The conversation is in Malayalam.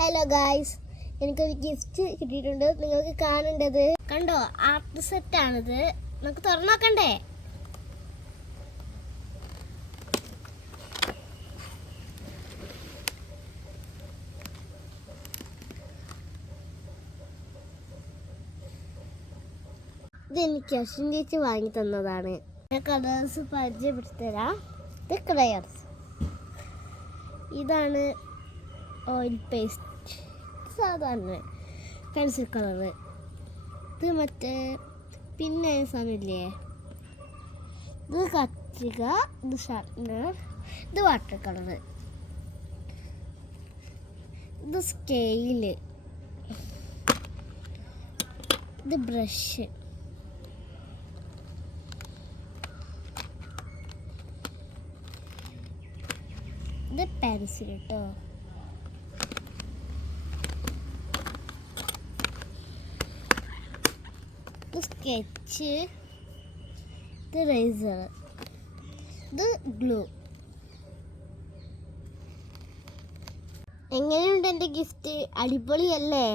ഹലോ ഗായ്സ്, എനിക്കൊരു ഗിഫ്റ്റ് കിട്ടിയിട്ടുണ്ട്. നിങ്ങൾക്ക് കാണേണ്ടത് കണ്ടോ, ആർട്ട് സെറ്റാണിത്. നമുക്ക് തുറന്നു നോക്കണ്ടേ? ഇതെനിക്ക് അശ്വിൻ ചേച്ചി വാങ്ങി തന്നതാണ്. ഞാൻ കളേഴ്സ് പരിചയപ്പെടുത്തരാം. ഇത് ക്രയോൺസ്, ഇതാണ് ഓയിൽ പേസ്റ്റ്, സാധാരണ പെൻസിൽ കളറ്. ഇത് മറ്റേ പിന്നെ സാധനമില്ലേ, ഇത് കത്തിക, ഇത് ഷാർപ്നർ, ഇത് വാട്ടർ കളറ്, ഇത് സ്കെയില്, ഇത് ബ്രഷ്, ഇത് പെൻസിൽ കേട്ടോ, ഇത് സ്കെച്ച്, ഇത് റേസർ, ഇത് ഗ്ലൂ. എങ്ങനെയുണ്ട് എൻ്റെ ഗിഫ്റ്റ്? അടിപൊളിയല്ലേ?